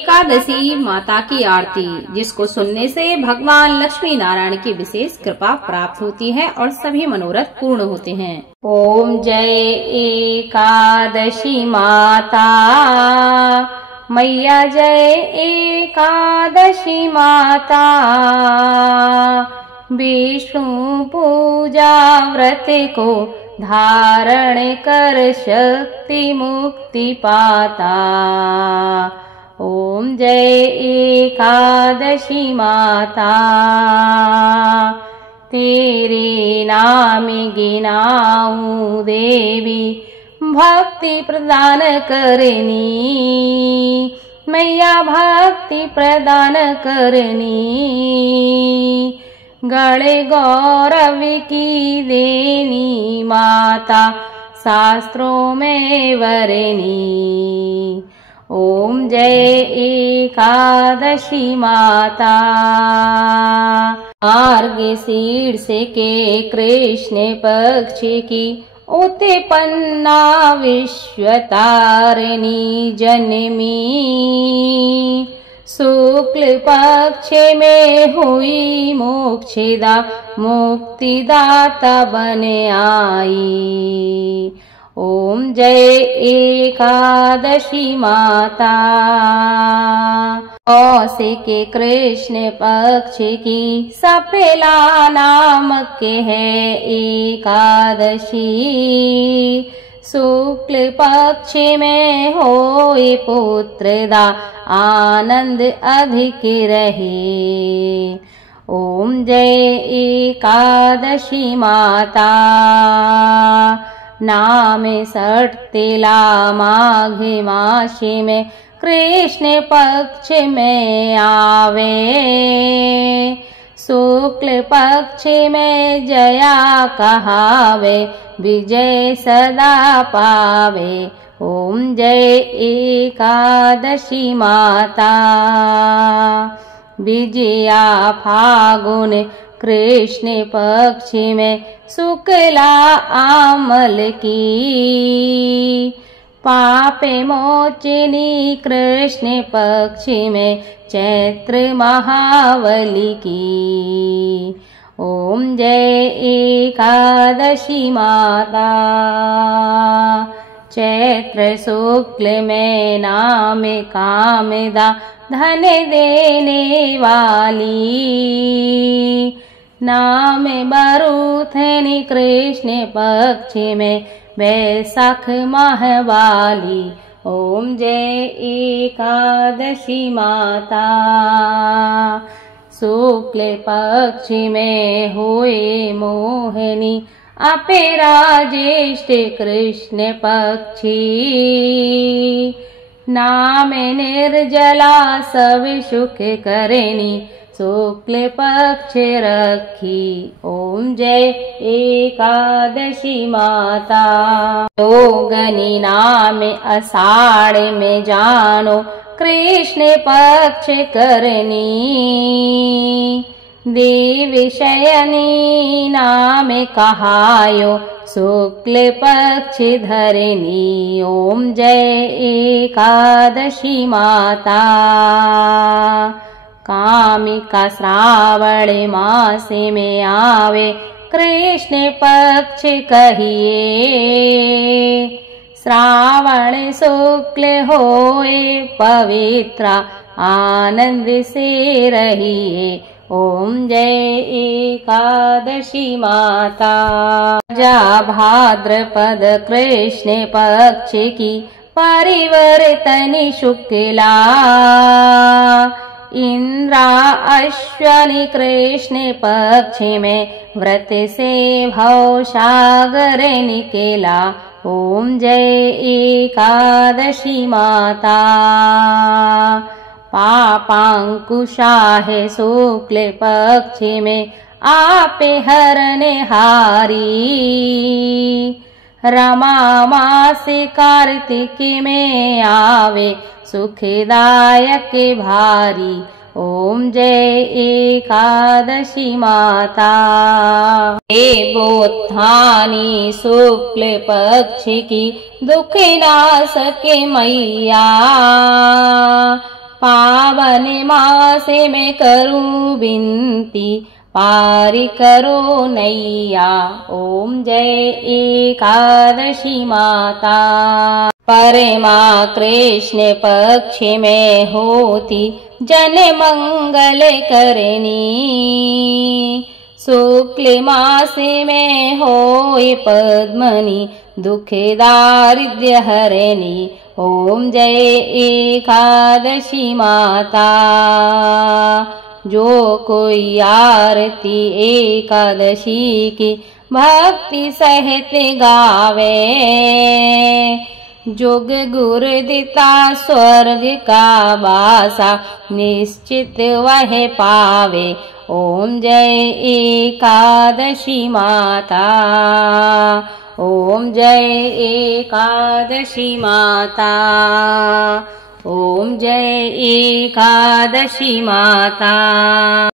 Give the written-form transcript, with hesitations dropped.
एकादशी माता की आरती, जिसको सुनने से भगवान लक्ष्मी नारायण की विशेष कृपा प्राप्त होती है और सभी मनोरथ पूर्ण होते हैं। ओम जय एकादशी माता मैया, जय एकादशी माता। विष्णु पूजा व्रत को धारण कर शक्ति मुक्ति पाता। ओम जय एकादशी माता। तेरे नाम गिनाऊं देवी, भक्ति प्रदान करनी मैया, भक्ति प्रदान करनी। गणे गौरव की देनी माता, शास्त्रों में वरनी। ओम जय एकादशी माता। मार्गशीर्ष के कृष्ण पक्ष की उत्पन्ना विश्वतारिणी जनमी। शुक्ल पक्ष में हुई मोक्षदा, मुक्तिदाता बन आई। ओम जय एकादशी माता। औसे के कृष्ण पक्ष की सपेला नामक है एकादशी। शुक्ल पक्ष में होए पुत्रदा, आनंद अधिक रहे। ओम जय एकादशी माता। नाम सटतेला माघ मास में कृष्ण पक्ष में आवे। शुक्ल पक्ष में जया कहावे, विजय सदा पावे। ओम जय एकादशी माता। विजया फागुन कृष्ण पक्ष में शुक्ला आमल की। पाप मोचनी कृष्ण पक्ष में चैत्र महावली की। ओम जय एकादशी माता। चैत्र शुक्ल में नाम कामदा, धन देने वाली। नाम बरूथनी कृष्ण पक्ष में वैशाख माहवाली। ओम जय एकादशी माता। शुक्ल पक्ष में हुए मोहिनी, अपेरा ज्येष्ठ कृष्ण पक्षी। नाम निर्जला सब सुख करनी, शुक्ल पक्ष रखी। ओम जय एकादशी माता। योगनी नाम आषाढ़ में जानो, कृष्ण पक्ष करनी। देव शयनी नाम कहायो, शुक्ल पक्ष धरनी। ओम जय एकादशी माता। कामिका श्रावण मास में आवे, कृष्ण पक्ष कहिए। श्रावण शुक्ल होए पवित्रा, आनंद से रहिए। ओम जय एकादशी माता। जा भाद्रपद कृष्ण पक्ष की परिवर्तनी शुक्ला। इंद्रा अश्वनी कृष्ण पक्ष में व्रत से भव सागर निकेला। ओम जय एकादशी माता। पापांकुशा है शुक्ल पक्ष में, आपे हरने हारी। रमा मास कार्तिक में आवे, सुखदायक भारी। ओम जय एकादशी माता। हे बोत्थानी शुक्ल पक्ष की दुख नाशक मैया, पावन मासे में करूं बिनती, पारि करो नैया। ओम जय एकादशी माता। परमा कृष्ण पक्ष में होती, जन मंगल करनी। शुक्ल मासे में होए पद्मनी, दुख दारिद्र्य हरणी। ओम जय एकादशी माता। जो कोई आरती एकादशी की भक्ति सहित गावे, जोग गुर दिता स्वर्ग का वासा, निश्चित वह पावे। ओम जय एकादशी माता। ओम जय एकादशी माता। ओम जय एकादशी माता।